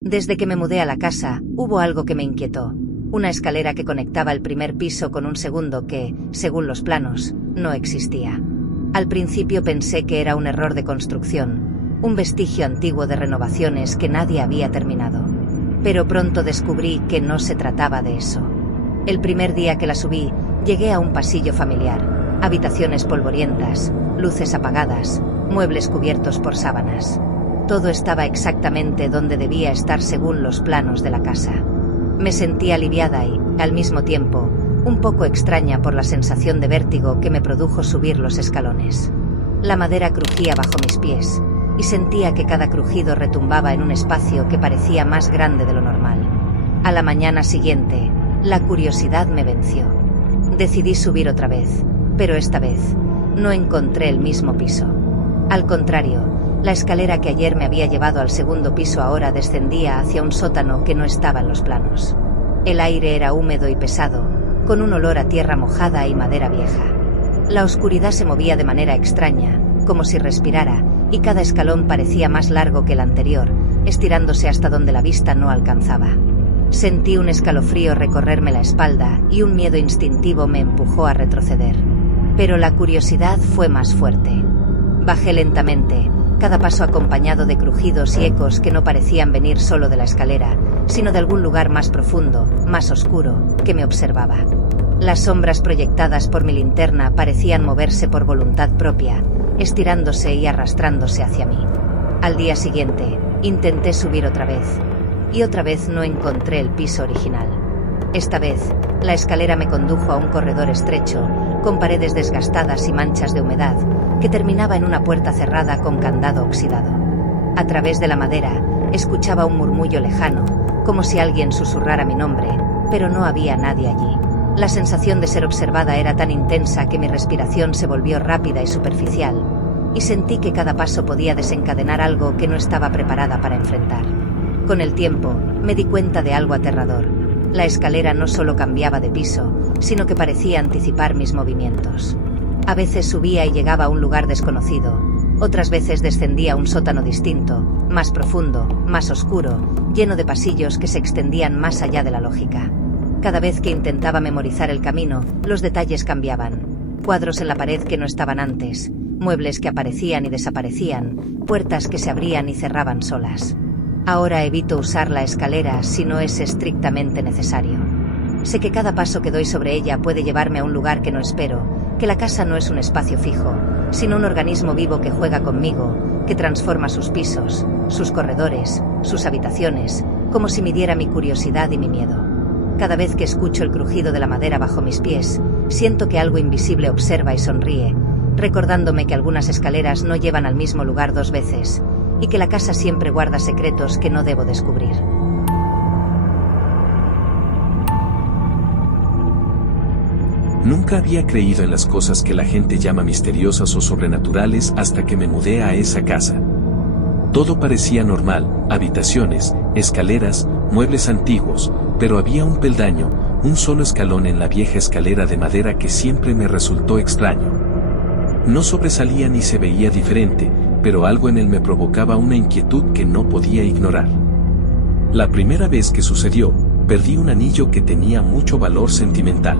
Desde que me mudé a la casa, hubo algo que me inquietó. Una escalera que conectaba el primer piso con un segundo que, según los planos, no existía. Al principio pensé que era un error de construcción, un vestigio antiguo de renovaciones que nadie había terminado. Pero pronto descubrí que no se trataba de eso. El primer día que la subí, llegué a un pasillo familiar, habitaciones polvorientas, luces apagadas, muebles cubiertos por sábanas. Todo estaba exactamente donde debía estar según los planos de la casa. Me sentí aliviada y, al mismo tiempo, un poco extraña por la sensación de vértigo que me produjo subir los escalones. La madera crujía bajo mis pies, y sentía que cada crujido retumbaba en un espacio que parecía más grande de lo normal. A la mañana siguiente, la curiosidad me venció. Decidí subir otra vez, pero esta vez, no encontré el mismo piso. Al contrario, la escalera que ayer me había llevado al segundo piso ahora descendía hacia un sótano que no estaba en los planos. El aire era húmedo y pesado, con un olor a tierra mojada y madera vieja. La oscuridad se movía de manera extraña, como si respirara, y cada escalón parecía más largo que el anterior, estirándose hasta donde la vista no alcanzaba. Sentí un escalofrío recorrerme la espalda y un miedo instintivo me empujó a retroceder. Pero la curiosidad fue más fuerte. Bajé lentamente, cada paso acompañado de crujidos y ecos que no parecían venir solo de la escalera, sino de algún lugar más profundo, más oscuro, que me observaba. Las sombras proyectadas por mi linterna parecían moverse por voluntad propia, estirándose y arrastrándose hacia mí. Al día siguiente, intenté subir otra vez, y otra vez no encontré el piso original. Esta vez, la escalera me condujo a un corredor estrecho, con paredes desgastadas y manchas de humedad, que terminaba en una puerta cerrada con candado oxidado. A través de la madera, escuchaba un murmullo lejano, como si alguien susurrara mi nombre, pero no había nadie allí. La sensación de ser observada era tan intensa que mi respiración se volvió rápida y superficial, y sentí que cada paso podía desencadenar algo que no estaba preparada para enfrentar. Con el tiempo, me di cuenta de algo aterrador. La escalera no solo cambiaba de piso, sino que parecía anticipar mis movimientos. A veces subía y llegaba a un lugar desconocido, otras veces descendía a un sótano distinto, más profundo, más oscuro, lleno de pasillos que se extendían más allá de la lógica. Cada vez que intentaba memorizar el camino, los detalles cambiaban. Cuadros en la pared que no estaban antes, muebles que aparecían y desaparecían, puertas que se abrían y cerraban solas. Ahora evito usar la escalera si no es estrictamente necesario. Sé que cada paso que doy sobre ella puede llevarme a un lugar que no espero, que la casa no es un espacio fijo, sino un organismo vivo que juega conmigo, que transforma sus pisos, sus corredores, sus habitaciones, como si midiera mi curiosidad y mi miedo. Cada vez que escucho el crujido de la madera bajo mis pies, siento que algo invisible observa y sonríe, recordándome que algunas escaleras no llevan al mismo lugar dos veces, y que la casa siempre guarda secretos que no debo descubrir. Nunca había creído en las cosas que la gente llama misteriosas o sobrenaturales hasta que me mudé a esa casa. Todo parecía normal, habitaciones, escaleras, muebles antiguos, pero había un peldaño, un solo escalón en la vieja escalera de madera que siempre me resultó extraño. No sobresalía ni se veía diferente, pero algo en él me provocaba una inquietud que no podía ignorar. La primera vez que sucedió, perdí un anillo que tenía mucho valor sentimental.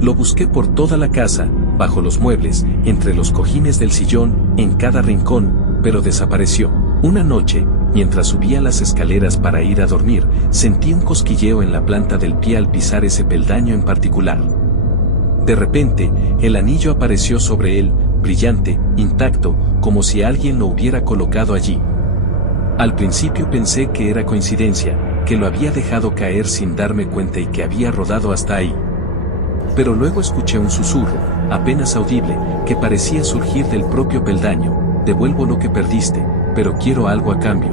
Lo busqué por toda la casa, bajo los muebles, entre los cojines del sillón, en cada rincón, pero desapareció. Una noche, mientras subía las escaleras para ir a dormir, sentí un cosquilleo en la planta del pie al pisar ese peldaño en particular. De repente, el anillo apareció sobre él, brillante, intacto, como si alguien lo hubiera colocado allí. Al principio pensé que era coincidencia, que lo había dejado caer sin darme cuenta y que había rodado hasta ahí. Pero luego escuché un susurro, apenas audible, que parecía surgir del propio peldaño: devuelvo lo que perdiste, pero quiero algo a cambio.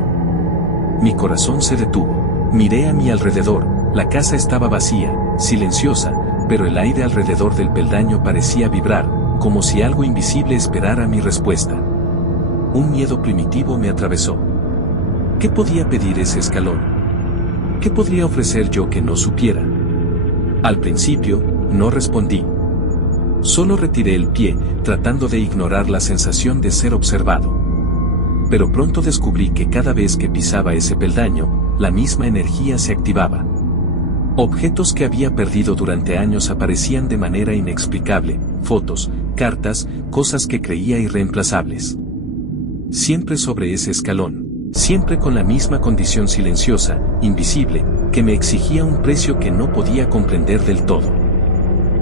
Mi corazón se detuvo. Miré a mi alrededor, la casa estaba vacía, silenciosa, pero el aire alrededor del peldaño parecía vibrar, como si algo invisible esperara mi respuesta. Un miedo primitivo me atravesó. ¿Qué podía pedir ese escalón? ¿Qué podría ofrecer yo que no supiera? Al principio, no respondí. Solo retiré el pie, tratando de ignorar la sensación de ser observado. pero pronto descubrí que cada vez que pisaba ese peldaño, la misma energía se activaba. Objetos que había perdido durante años aparecían de manera inexplicable, fotos, cartas, cosas que creía irreemplazables. Siempre sobre ese escalón, siempre con la misma condición silenciosa, invisible, que me exigía un precio que no podía comprender del todo.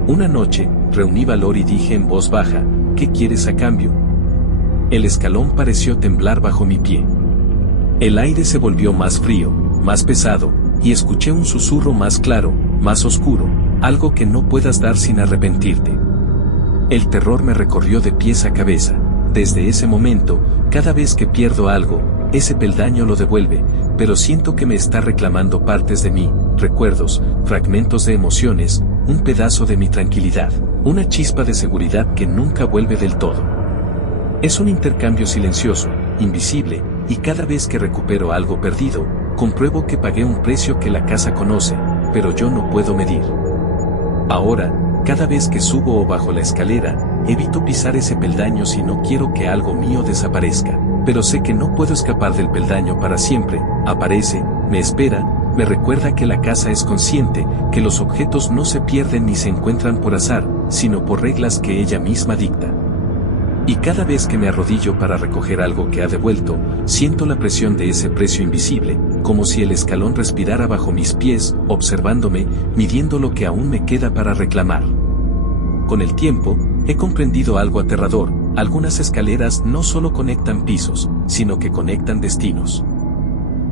Una noche, reuní valor y dije en voz baja, ¿qué quieres a cambio? El escalón pareció temblar bajo mi pie. El aire se volvió más frío, más pesado, y escuché un susurro más claro, más oscuro, algo que no puedas dar sin arrepentirte. El terror me recorrió de pies a cabeza. Desde ese momento, cada vez que pierdo algo, ese peldaño lo devuelve, pero siento que me está reclamando partes de mí, recuerdos, fragmentos de emociones, un pedazo de mi tranquilidad, una chispa de seguridad que nunca vuelve del todo. Es un intercambio silencioso, invisible, y cada vez que recupero algo perdido, compruebo que pagué un precio que la casa conoce, pero yo no puedo medir. Ahora, cada vez que subo o bajo la escalera, evito pisar ese peldaño si no quiero que algo mío desaparezca, pero sé que no puedo escapar del peldaño para siempre. Aparece, me espera, me recuerda que la casa es consciente, que los objetos no se pierden ni se encuentran por azar, sino por reglas que ella misma dicta. Y cada vez que me arrodillo para recoger algo que ha devuelto, siento la presión de ese precio invisible, como si el escalón respirara bajo mis pies, observándome, midiendo lo que aún me queda para reclamar. Con el tiempo, he comprendido algo aterrador: algunas escaleras no solo conectan pisos, sino que conectan destinos.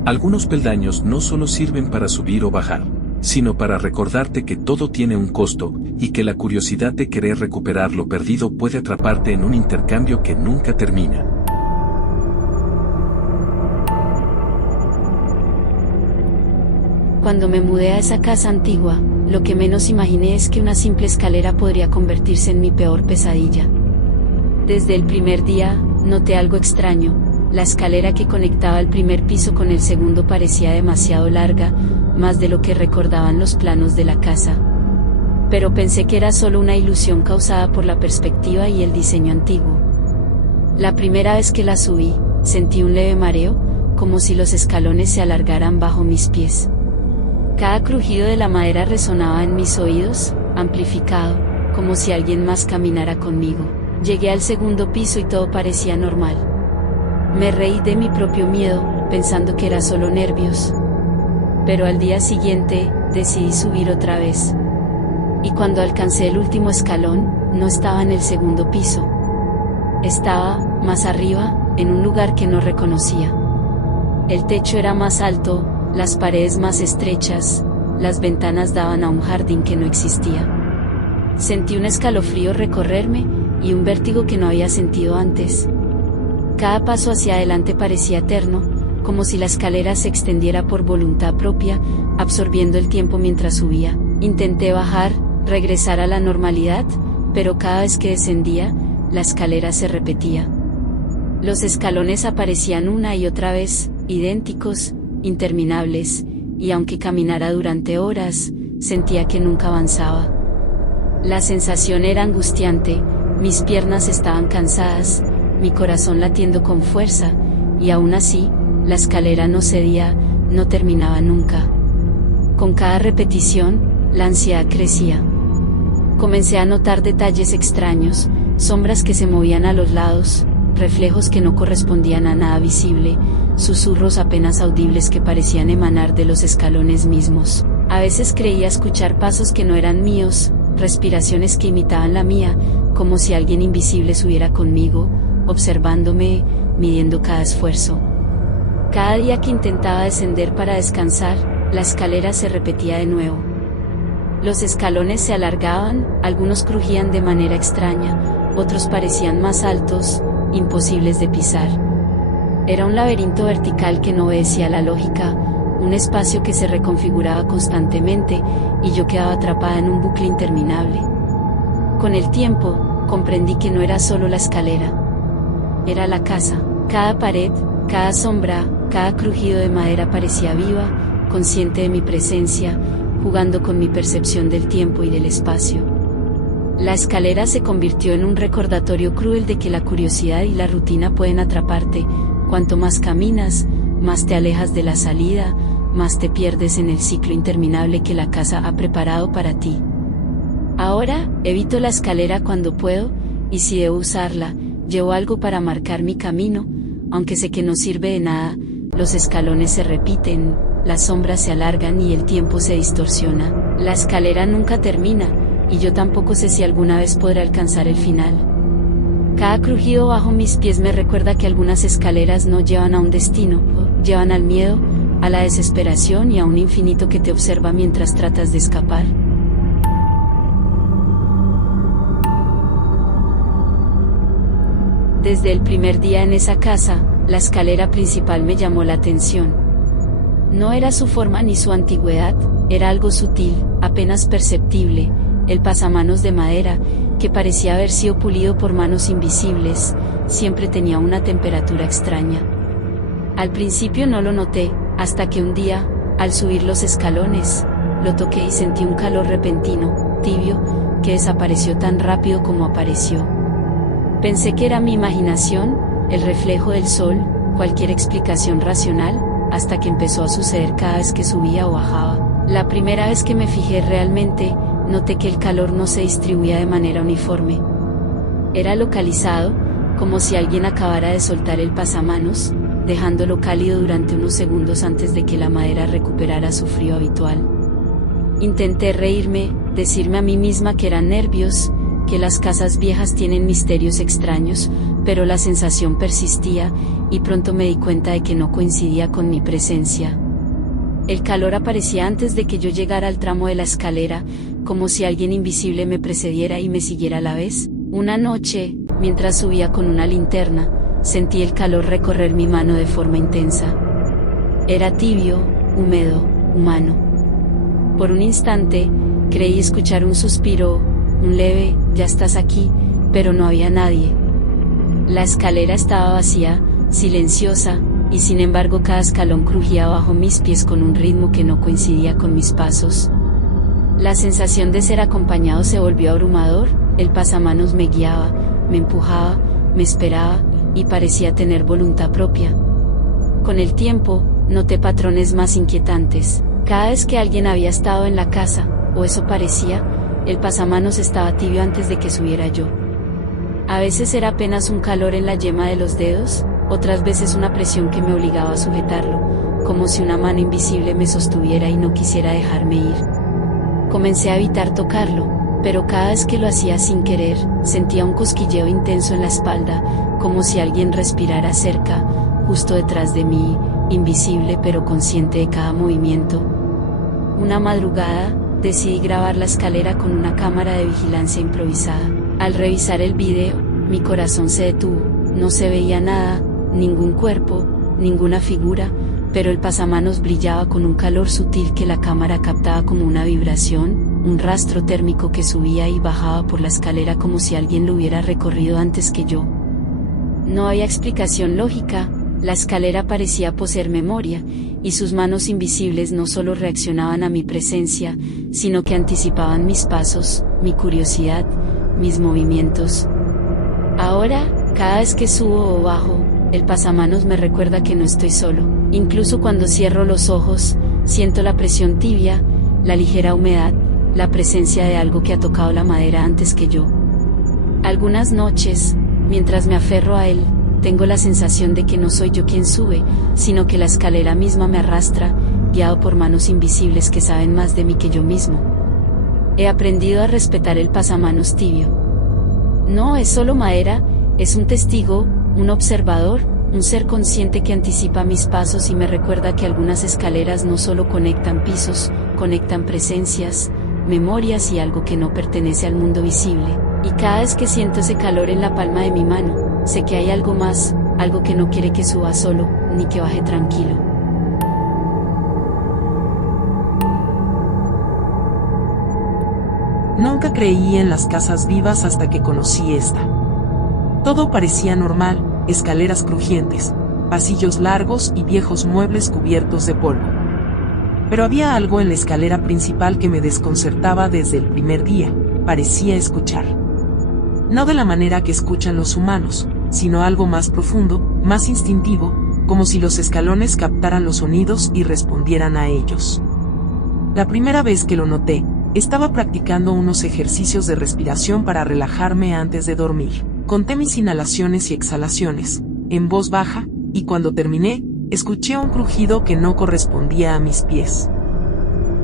Algunos peldaños no solo sirven para subir o bajar, sino para recordarte que todo tiene un costo, y que la curiosidad de querer recuperar lo perdido puede atraparte en un intercambio que nunca termina. Cuando me mudé a esa casa antigua, lo que menos imaginé es que una simple escalera podría convertirse en mi peor pesadilla. Desde el primer día, noté algo extraño. La escalera que conectaba el primer piso con el segundo parecía demasiado larga, más de lo que recordaban los planos de la casa. Pero pensé que era solo una ilusión causada por la perspectiva y el diseño antiguo. La primera vez que la subí, sentí un leve mareo, como si los escalones se alargaran bajo mis pies. Cada crujido de la madera resonaba en mis oídos, amplificado, como si alguien más caminara conmigo. Llegué al segundo piso y todo parecía normal. Me reí de mi propio miedo, pensando que era solo nervios. Pero al día siguiente, decidí subir otra vez. Y cuando alcancé el último escalón, no estaba en el segundo piso. Estaba, más arriba, en un lugar que no reconocía. El techo era más alto, las paredes más estrechas, las ventanas daban a un jardín que no existía. Sentí un escalofrío recorrerme, y un vértigo que no había sentido antes. Cada paso hacia adelante parecía eterno, como si la escalera se extendiera por voluntad propia, absorbiendo el tiempo mientras subía. Intenté bajar, regresar a la normalidad, pero cada vez que descendía, la escalera se repetía. Los escalones aparecían una y otra vez, idénticos, interminables, y aunque caminara durante horas, sentía que nunca avanzaba. La sensación era angustiante, mis piernas estaban cansadas, mi corazón latiendo con fuerza, y aún así, la escalera no cedía, no terminaba nunca. Con cada repetición, la ansiedad crecía. Comencé a notar detalles extraños, sombras que se movían a los lados, reflejos que no correspondían a nada visible, susurros apenas audibles que parecían emanar de los escalones mismos. A veces creía escuchar pasos que no eran míos, respiraciones que imitaban la mía, como si alguien invisible subiera conmigo, observándome, midiendo cada esfuerzo. Cada día que intentaba descender para descansar, la escalera se repetía de nuevo. Los escalones se alargaban, algunos crujían de manera extraña, otros parecían más altos, imposibles de pisar. Era un laberinto vertical que no obedecía la lógica, un espacio que se reconfiguraba constantemente, y yo quedaba atrapada en un bucle interminable. Con el tiempo, comprendí que no era solo la escalera. Era la casa. Cada pared, cada sombra, cada crujido de madera parecía viva, consciente de mi presencia, jugando con mi percepción del tiempo y del espacio. La escalera se convirtió en un recordatorio cruel de que la curiosidad y la rutina pueden atraparte, Cuanto más caminas, más te alejas de la salida, más te pierdes en el ciclo interminable que la casa ha preparado para ti. Ahora, evito la escalera cuando puedo, y si debo usarla, llevo algo para marcar mi camino, aunque sé que no sirve de nada, los escalones se repiten, las sombras se alargan y el tiempo se distorsiona. La escalera nunca termina, y yo tampoco sé si alguna vez podré alcanzar el final. Cada crujido bajo mis pies me recuerda que algunas escaleras no llevan a un destino, llevan al miedo, a la desesperación y a un infinito que te observa mientras tratas de escapar. Desde el primer día en esa casa, la escalera principal me llamó la atención. No era su forma ni su antigüedad, era algo sutil, apenas perceptible, el pasamanos de madera, que parecía haber sido pulido por manos invisibles, siempre tenía una temperatura extraña. Al principio no lo noté, hasta que un día, al subir los escalones, lo toqué y sentí un calor repentino, tibio, que desapareció tan rápido como apareció. Pensé que era mi imaginación, el reflejo del sol, cualquier explicación racional, hasta que empezó a suceder cada vez que subía o bajaba. La primera vez que me fijé realmente, noté que el calor no se distribuía de manera uniforme. Era localizado, como si alguien acabara de soltar el pasamanos, dejándolo cálido durante unos segundos antes de que la madera recuperara su frío habitual. Intenté reírme, decirme a mí misma que eran nervios, que las casas viejas tienen misterios extraños, pero la sensación persistía, y pronto me di cuenta de que no coincidía con mi presencia. El calor aparecía antes de que yo llegara al tramo de la escalera, como si alguien invisible me precediera y me siguiera a la vez. Una noche, mientras subía con una linterna, sentí el calor recorrer mi mano de forma intensa. Era tibio, húmedo, humano. Por un instante, creí escuchar un suspiro, un leve, ya estás aquí, pero no había nadie. La escalera estaba vacía, silenciosa, y sin embargo cada escalón crujía bajo mis pies con un ritmo que no coincidía con mis pasos. La sensación de ser acompañado se volvió abrumador, el pasamanos me guiaba, me empujaba, me esperaba, y parecía tener voluntad propia. Con el tiempo, noté patrones más inquietantes. Cada vez que alguien había estado en la casa, o eso parecía, el pasamanos estaba tibio antes de que subiera yo. A veces era apenas un calor en la yema de los dedos, otras veces una presión que me obligaba a sujetarlo, como si una mano invisible me sostuviera y no quisiera dejarme ir. Comencé a evitar tocarlo, pero cada vez que lo hacía sin querer, sentía un cosquilleo intenso en la espalda, como si alguien respirara cerca, justo detrás de mí, invisible pero consciente de cada movimiento. Una madrugada, decidí grabar la escalera con una cámara de vigilancia improvisada. Al revisar el video, mi corazón se detuvo, no se veía nada, ningún cuerpo, ninguna figura, pero el pasamanos brillaba con un calor sutil que la cámara captaba como una vibración, un rastro térmico que subía y bajaba por la escalera como si alguien lo hubiera recorrido antes que yo. No había explicación lógica, la escalera parecía poseer memoria, y sus manos invisibles no solo reaccionaban a mi presencia, sino que anticipaban mis pasos, mi curiosidad, mis movimientos. Ahora, cada vez que subo o bajo, el pasamanos me recuerda que no estoy solo. Incluso cuando cierro los ojos, siento la presión tibia, la ligera humedad, la presencia de algo que ha tocado la madera antes que yo. Algunas noches, mientras me aferro a él, tengo la sensación de que no soy yo quien sube, sino que la escalera misma me arrastra, guiado por manos invisibles que saben más de mí que yo mismo. He aprendido a respetar el pasamanos tibio. No es solo madera, es un testigo, un observador, un ser consciente que anticipa mis pasos y me recuerda que algunas escaleras no solo conectan pisos, conectan presencias, memorias y algo que no pertenece al mundo visible. Y cada vez que siento ese calor en la palma de mi mano, sé que hay algo más, algo que no quiere que suba solo, ni que baje tranquilo. Nunca creí en las casas vivas hasta que conocí esta. Todo parecía normal, escaleras crujientes, pasillos largos y viejos muebles cubiertos de polvo. Pero había algo en la escalera principal que me desconcertaba desde el primer día, parecía escuchar. No de la manera que escuchan los humanos, sino algo más profundo, más instintivo, como si los escalones captaran los sonidos y respondieran a ellos. La primera vez que lo noté, estaba practicando unos ejercicios de respiración para relajarme antes de dormir. Conté mis inhalaciones y exhalaciones, en voz baja, y cuando terminé, escuché un crujido que no correspondía a mis pies.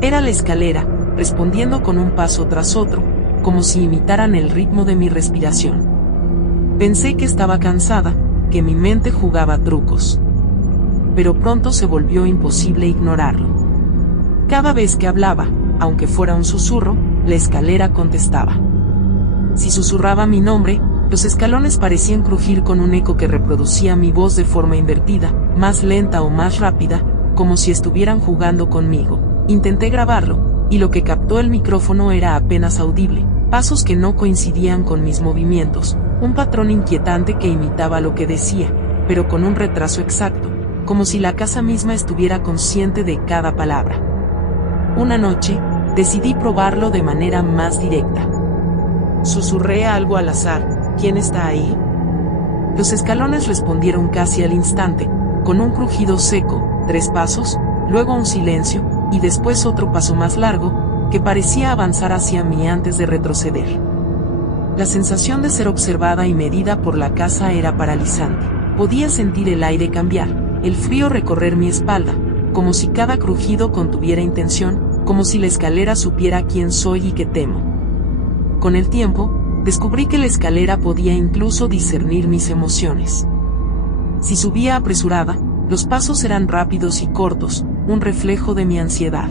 Era la escalera, respondiendo con un paso tras otro, como si imitaran el ritmo de mi respiración. Pensé que estaba cansada, que mi mente jugaba trucos. Pero pronto se volvió imposible ignorarlo. Cada vez que hablaba, aunque fuera un susurro, la escalera contestaba. Si susurraba mi nombre, los escalones parecían crujir con un eco que reproducía mi voz de forma invertida, más lenta o más rápida, como si estuvieran jugando conmigo. Intenté grabarlo, y lo que captó el micrófono era apenas audible, pasos que no coincidían con mis movimientos, un patrón inquietante que imitaba lo que decía, pero con un retraso exacto, como si la casa misma estuviera consciente de cada palabra. Una noche, decidí probarlo de manera más directa. Susurré algo al azar: ¿quién está ahí? Los escalones respondieron casi al instante, con un crujido seco, 3 pasos, luego un silencio, y después otro paso más largo, que parecía avanzar hacia mí antes de retroceder. La sensación de ser observada y medida por la casa era paralizante. Podía sentir el aire cambiar, el frío recorrer mi espalda, como si cada crujido contuviera intención, como si la escalera supiera quién soy y qué temo. Con el tiempo, descubrí que la escalera podía incluso discernir mis emociones. Si subía apresurada, los pasos eran rápidos y cortos, un reflejo de mi ansiedad.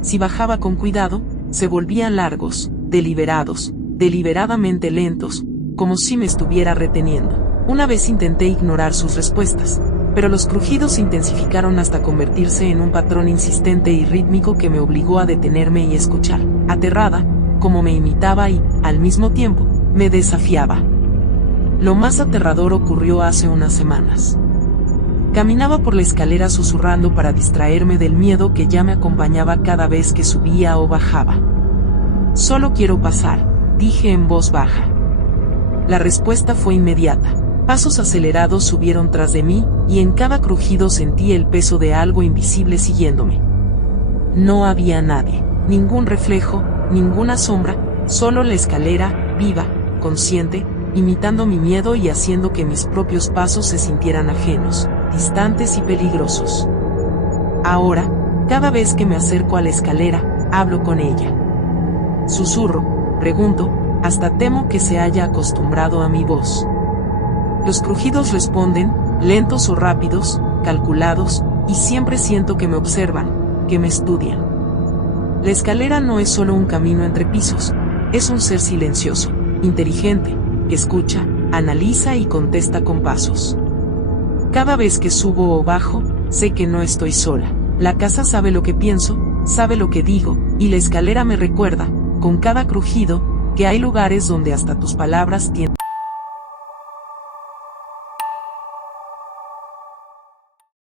Si bajaba con cuidado, se volvían largos, deliberados, deliberadamente lentos, como si me estuviera reteniendo. Una vez intenté ignorar sus respuestas, pero los crujidos se intensificaron hasta convertirse en un patrón insistente y rítmico que me obligó a detenerme y escuchar, aterrada, como me imitaba y, al mismo tiempo, me desafiaba. Lo más aterrador ocurrió hace unas semanas. Caminaba por la escalera susurrando para distraerme del miedo que ya me acompañaba cada vez que subía o bajaba. «Solo quiero pasar», dije en voz baja. La respuesta fue inmediata. Pasos acelerados subieron tras de mí, y en cada crujido sentí el peso de algo invisible siguiéndome. No había nadie, ningún reflejo, ninguna sombra, solo la escalera, viva, consciente, imitando mi miedo y haciendo que mis propios pasos se sintieran ajenos, distantes y peligrosos. Ahora, cada vez que me acerco a la escalera, hablo con ella. Susurro, pregunto, hasta temo que se haya acostumbrado a mi voz. Los crujidos responden, lentos o rápidos, calculados, y siempre siento que me observan, que me estudian. La escalera no es solo un camino entre pisos, es un ser silencioso, inteligente, que escucha, analiza y contesta con pasos. Cada vez que subo o bajo, sé que no estoy sola. La casa sabe lo que pienso, sabe lo que digo, y la escalera me recuerda, con cada crujido, que hay lugares donde hasta tus palabras tienen